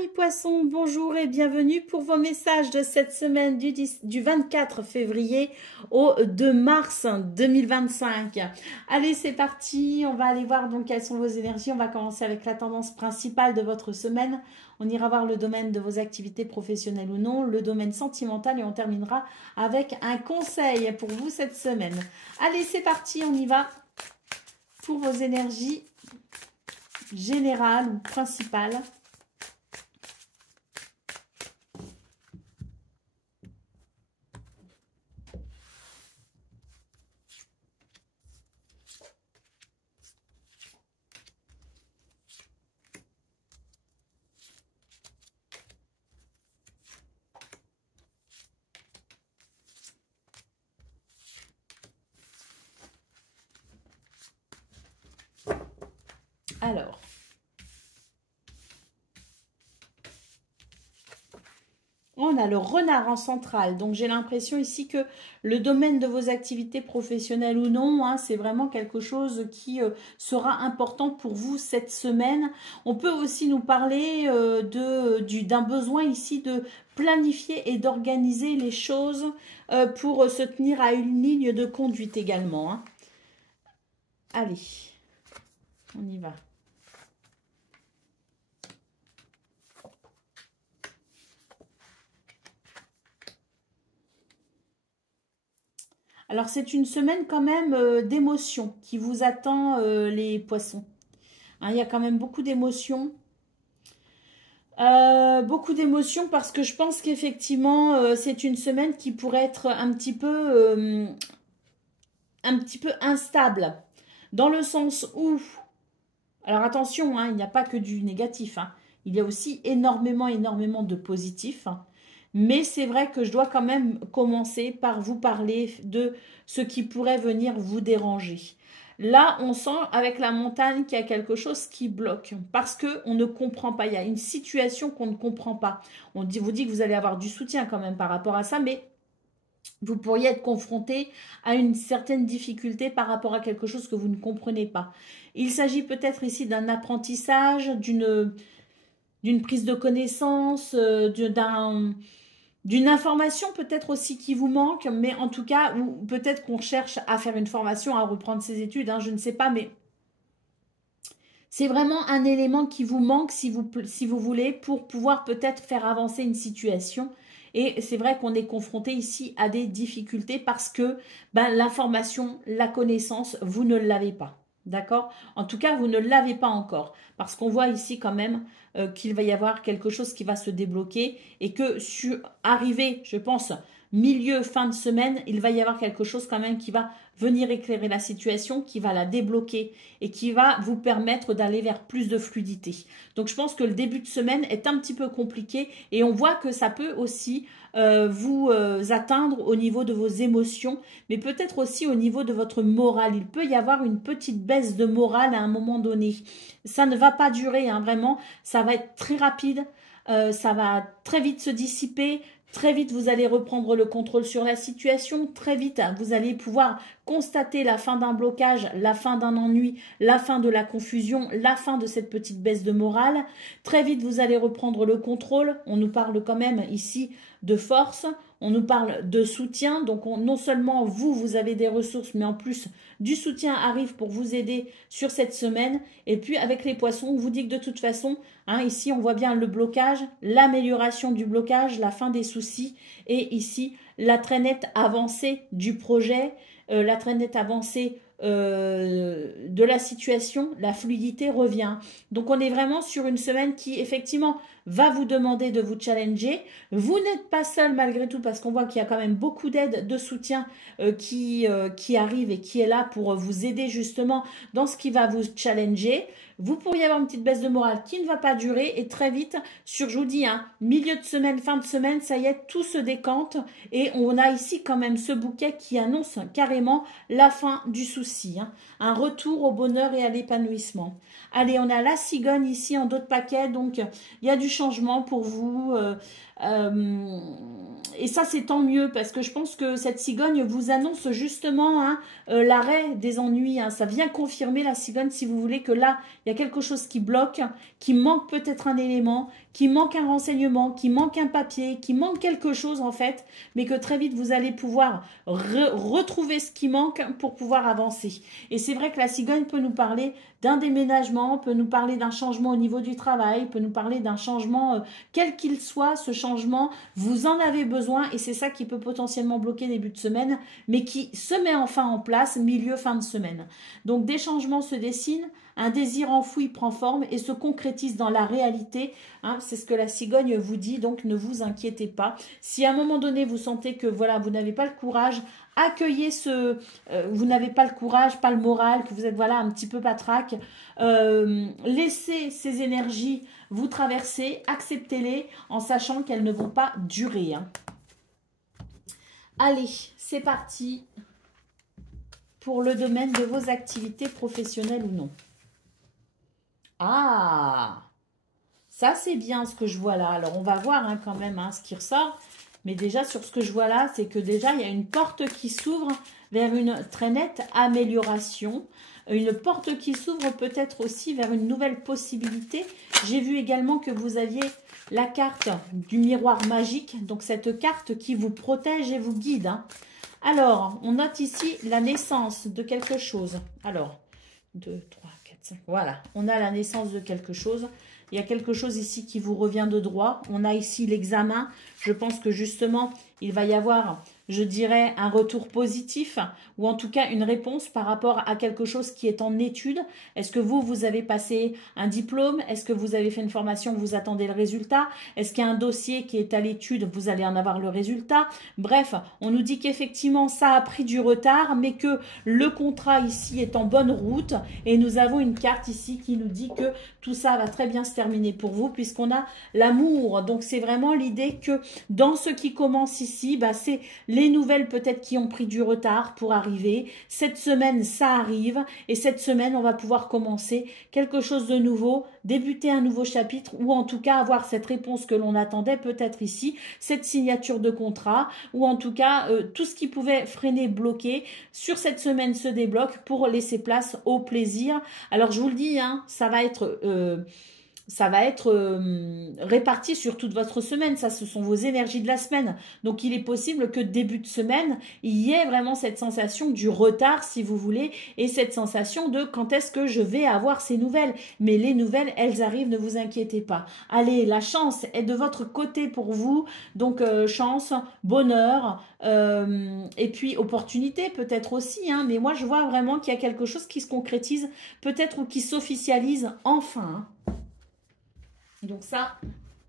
Amis poissons, bonjour et bienvenue pour vos messages de cette semaine du 24 février au 2 mars 2025. Allez, c'est parti, on va aller voir donc quelles sont vos énergies. On va commencer avec la tendance principale de votre semaine. On ira voir le domaine de vos activités professionnelles ou non, le domaine sentimental et on terminera avec un conseil pour vous cette semaine. Allez, c'est parti, on y va pour vos énergies générales ou principales. Alors, on a le renard en centrale. Donc, j'ai l'impression ici que le domaine de vos activités professionnelles ou non, hein, c'est vraiment quelque chose qui sera important pour vous cette semaine. On peut aussi nous parler d'un besoin ici de planifier et d'organiser les choses pour se tenir à une ligne de conduite également. Hein. Allez, on y va. Alors, c'est une semaine quand même d'émotions qui vous attend, les poissons. Hein, il y a quand même beaucoup d'émotions. Beaucoup d'émotions parce que je pense qu'effectivement, c'est une semaine qui pourrait être un petit peu instable. Dans le sens où... Alors, attention, hein, il n'y a pas que du négatif. Hein. Il y a aussi énormément de positifs. Hein. Mais c'est vrai que je dois quand même commencer par vous parler de ce qui pourrait venir vous déranger. Là, on sent avec la montagne qu'il y a quelque chose qui bloque parce qu'on ne comprend pas. Il y a une situation qu'on ne comprend pas. On vous dit que vous allez avoir du soutien quand même par rapport à ça, mais vous pourriez être confronté à une certaine difficulté par rapport à quelque chose que vous ne comprenez pas. Il s'agit peut-être ici d'un apprentissage, d'une prise de connaissance, d'une information peut-être aussi qui vous manque, mais en tout cas, ou peut-être qu'on cherche à faire une formation, à reprendre ses études, hein, je ne sais pas, mais c'est vraiment un élément qui vous manque si vous voulez pour pouvoir peut-être faire avancer une situation. Et c'est vrai qu'on est confronté ici à des difficultés parce que l'information, la connaissance, vous ne l'avez pas. D'accord? En tout cas, vous ne l'avez pas encore. Parce qu'on voit ici quand même qu'il va y avoir quelque chose qui va se débloquer et que arrivé, je pense, milieu, fin de semaine, il va y avoir quelque chose quand même qui va venir éclairer la situation, qui va la débloquer et qui va vous permettre d'aller vers plus de fluidité. Donc, je pense que le début de semaine est un petit peu compliqué et on voit que ça peut aussi vous atteindre au niveau de vos émotions, mais peut-être aussi au niveau de votre morale. Il peut y avoir une petite baisse de morale à un moment donné. Ça ne va pas durer, hein, vraiment. Ça va être très rapide. Ça va très vite se dissiper. Très vite, vous allez reprendre le contrôle sur la situation. Très vite, vous allez pouvoir constater la fin d'un blocage, la fin d'un ennui, la fin de la confusion, la fin de cette petite baisse de morale. Très vite, vous allez reprendre le contrôle. On nous parle quand même ici de force. On nous parle de soutien. Donc, non seulement vous avez des ressources, mais en plus, du soutien arrive pour vous aider sur cette semaine. Et puis, avec les poissons, on vous dit que de toute façon, hein, ici, on voit bien le blocage, l'amélioration du blocage, la fin des soucis. Et ici, la très nette avancée du projet, la très nette avancée de la situation, la fluidité revient. Donc, on est vraiment sur une semaine qui, effectivement, va vous demander de vous challenger. Vous n'êtes pas seul malgré tout parce qu'on voit qu'il y a quand même beaucoup d'aide, de soutien qui arrive et qui est là pour vous aider justement dans ce qui va vous challenger. Vous pourriez avoir une petite baisse de morale qui ne va pas durer et très vite, je vous dis, hein, milieu de semaine, fin de semaine, ça y est, tout se décante et on a ici quand même ce bouquet qui annonce carrément la fin du souci, hein, un retour au bonheur et à l'épanouissement. Allez, on a la cigogne ici en dos de paquet, donc il y a du changement pour vous. et ça, c'est tant mieux, parce que je pense que cette cigogne vous annonce justement hein, l'arrêt des ennuis. Hein. Ça vient confirmer la cigogne, si vous voulez, que là, il y a quelque chose qui bloque, qui manque peut-être un élément, qui manque un renseignement, qui manque un papier, qui manque quelque chose en fait, mais que très vite, vous allez pouvoir retrouver ce qui manque pour pouvoir avancer. Et c'est vrai que la cigogne peut nous parler d'un déménagement, peut nous parler d'un changement au niveau du travail, peut nous parler d'un changement, quel qu'il soit, ce changement, vous en avez besoin et c'est ça qui peut potentiellement bloquer début de semaine, mais qui se met enfin en place milieu, fin de semaine. Donc des changements se dessinent, un désir enfoui prend forme et se concrétise dans la réalité. Hein, c'est ce que la cigogne vous dit, donc ne vous inquiétez pas. Si à un moment donné vous sentez que voilà, vous n'avez pas le courage, accueillez vous n'avez pas le courage, pas le moral, que vous êtes voilà un petit peu patraque, laissez ces énergies vous traverser, acceptez-les en sachant qu'elles ne vont pas durer. Hein. Allez, c'est parti pour le domaine de vos activités professionnelles ou non. Ah, ça c'est bien ce que je vois là. Alors on va voir hein, quand même hein, ce qui ressort. Mais déjà sur ce que je vois là, c'est que déjà il y a une porte qui s'ouvre vers une très nette amélioration. Une porte qui s'ouvre peut-être aussi vers une nouvelle possibilité. J'ai vu également que vous aviez la carte du miroir magique. Donc cette carte qui vous protège et vous guide. Hein. Alors, on note ici la naissance de quelque chose. Alors, 2, 3, 4, 5. Voilà, on a la naissance de quelque chose. Il y a quelque chose ici qui vous revient de droit. On a ici l'examen. Je pense que justement, il va y avoir, je dirais, un retour positif ou en tout cas une réponse par rapport à quelque chose qui est en étude. Est-ce que vous avez passé un diplôme? Est-ce que vous avez fait une formation, vous attendez le résultat? Est-ce qu'il y a un dossier qui est à l'étude, vous allez en avoir le résultat? Bref, on nous dit qu'effectivement, ça a pris du retard, mais que le contrat ici est en bonne route et nous avons une carte ici qui nous dit que tout ça va très bien se terminer pour vous puisqu'on a l'amour. Donc, c'est vraiment l'idée que dans ce qui commence ici, bah, c'est les nouvelles peut-être qui ont pris du retard pour arriver. Cette semaine, ça arrive et cette semaine, on va pouvoir commencer quelque chose de nouveau, débuter un nouveau chapitre ou en tout cas avoir cette réponse que l'on attendait peut-être ici, cette signature de contrat ou en tout cas tout ce qui pouvait freiner, bloquer sur cette semaine se débloque pour laisser place au plaisir. Alors je vous le dis, hein, ça va être réparti sur toute votre semaine. Ça, ce sont vos énergies de la semaine. Donc, il est possible que début de semaine, il y ait vraiment cette sensation du retard, si vous voulez, et cette sensation de quand est-ce que je vais avoir ces nouvelles. Mais les nouvelles, elles arrivent, ne vous inquiétez pas. Allez, la chance est de votre côté pour vous. Donc, chance, bonheur, et puis opportunité peut-être aussi. Hein. Mais moi, je vois vraiment qu'il y a quelque chose qui se concrétise, peut-être ou qui s'officialise enfin. Hein. Donc ça,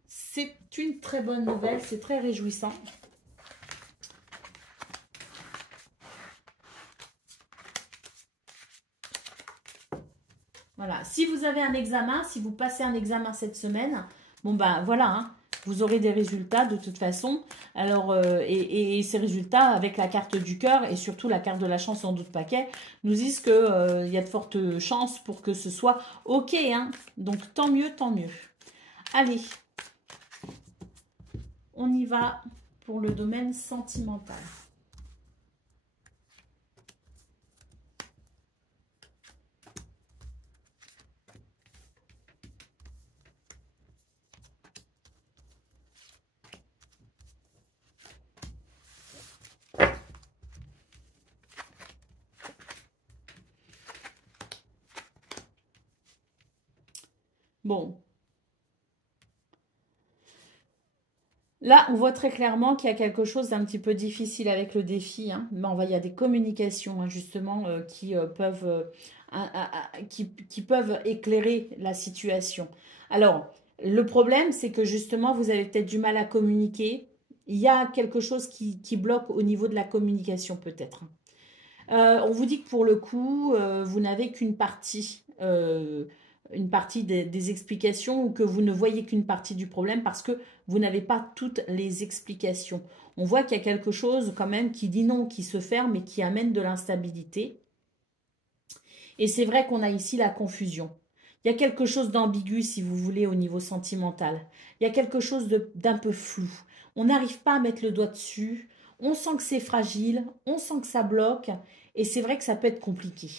c'est une très bonne nouvelle, c'est très réjouissant. Voilà, si vous avez un examen, si vous passez un examen cette semaine, bon ben voilà, hein, vous aurez des résultats de toute façon. Alors, et ces résultats avec la carte du cœur et surtout la carte de la chance en 12 paquets nous disent qu'il y a de fortes chances pour que ce soit OK. Hein. Donc tant mieux, tant mieux. Allez, on y va pour le domaine sentimental. Bon. Là, on voit très clairement qu'il y a quelque chose d'un petit peu difficile avec le défi. Hein. Ben, il y a des communications, hein, justement, qui peuvent éclairer la situation. Alors, le problème, c'est que justement, vous avez peut-être du mal à communiquer. Il y a quelque chose qui bloque au niveau de la communication, peut-être. On vous dit que pour le coup, vous n'avez qu'une partie des explications ou que vous ne voyez qu'une partie du problème parce que vous n'avez pas toutes les explications. On voit qu'il y a quelque chose quand même qui dit non, qui se ferme et qui amène de l'instabilité. Et c'est vrai qu'on a ici la confusion. Il y a quelque chose d'ambigu, si vous voulez, au niveau sentimental. Il y a quelque chose d'un peu flou. On n'arrive pas à mettre le doigt dessus. On sent que c'est fragile, on sent que ça bloque. Et c'est vrai que ça peut être compliqué.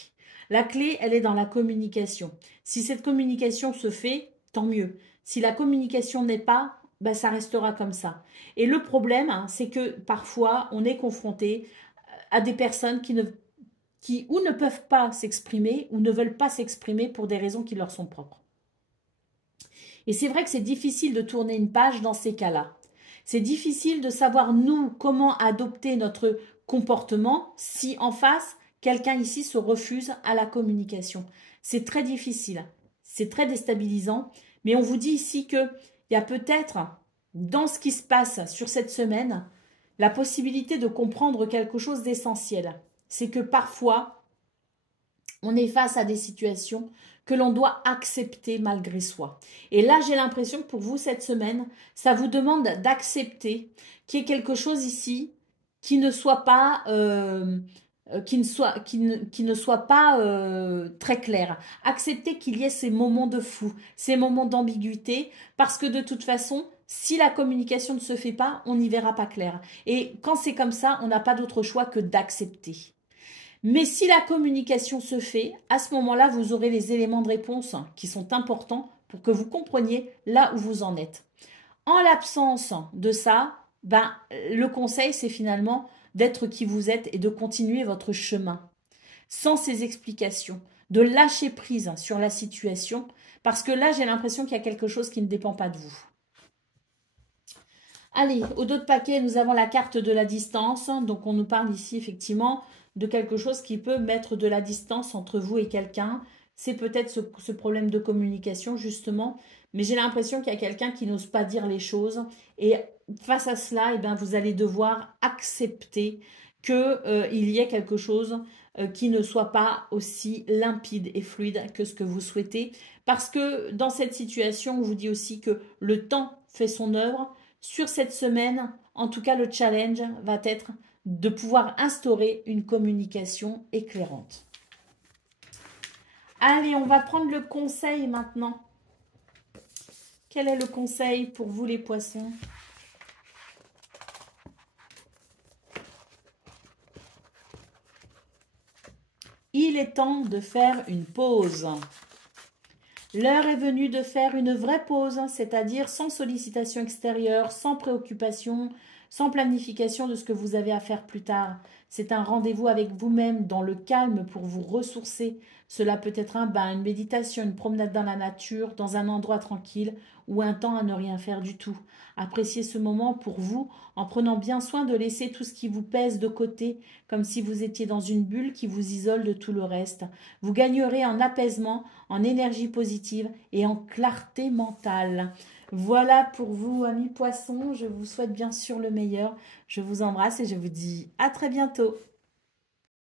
La clé, elle est dans la communication. Si cette communication se fait, tant mieux. Si la communication n'est pas, ben ça restera comme ça. Et le problème, hein, c'est que parfois, on est confronté à des personnes qui ou ne peuvent pas s'exprimer ou ne veulent pas s'exprimer pour des raisons qui leur sont propres. Et c'est vrai que c'est difficile de tourner une page dans ces cas-là. C'est difficile de savoir, nous, comment adopter notre comportement si en face, quelqu'un ici se refuse à la communication. C'est très difficile, c'est très déstabilisant, mais on vous dit ici qu'il y a peut-être, dans ce qui se passe sur cette semaine, la possibilité de comprendre quelque chose d'essentiel. C'est que parfois, on est face à des situations que l'on doit accepter malgré soi. Et là, j'ai l'impression que pour vous, cette semaine, ça vous demande d'accepter qu'il y ait quelque chose ici qui ne soit pas, très clair. Accepter qu'il y ait ces moments de flou, ces moments d'ambiguïté, parce que de toute façon, si la communication ne se fait pas, on n'y verra pas clair. Et quand c'est comme ça, on n'a pas d'autre choix que d'accepter. Mais si la communication se fait, à ce moment-là, vous aurez les éléments de réponse qui sont importants pour que vous compreniez là où vous en êtes. En l'absence de ça, ben, le conseil, c'est finalement d'être qui vous êtes et de continuer votre chemin sans ces explications, de lâcher prise sur la situation, parce que là, j'ai l'impression qu'il y a quelque chose qui ne dépend pas de vous. Allez, au dos de paquet, nous avons la carte de la distance. Donc, on nous parle ici, effectivement, de quelque chose qui peut mettre de la distance entre vous et quelqu'un. C'est peut-être ce problème de communication, justement. Mais j'ai l'impression qu'il y a quelqu'un qui n'ose pas dire les choses. Et face à cela, eh bien, vous allez devoir accepter qu'il y ait quelque chose qui ne soit pas aussi limpide et fluide que ce que vous souhaitez. Parce que dans cette situation, on vous dit aussi que le temps fait son œuvre. Sur cette semaine, en tout cas, le challenge va être de pouvoir instaurer une communication éclairante. Allez, on va prendre le conseil maintenant. Quel est le conseil pour vous les poissons ? Il est temps de faire une pause. L'heure est venue de faire une vraie pause, c'est-à-dire sans sollicitation extérieure, sans préoccupation, sans planification de ce que vous avez à faire plus tard. C'est un rendez-vous avec vous-même dans le calme pour vous ressourcer. Cela peut être un bain, une méditation, une promenade dans la nature, dans un endroit tranquille ou un temps à ne rien faire du tout. Appréciez ce moment pour vous en prenant bien soin de laisser tout ce qui vous pèse de côté, comme si vous étiez dans une bulle qui vous isole de tout le reste. Vous gagnerez en apaisement, en énergie positive et en clarté mentale. Voilà pour vous, amis poissons. Je vous souhaite bien sûr le meilleur. Je vous embrasse et je vous dis à très bientôt.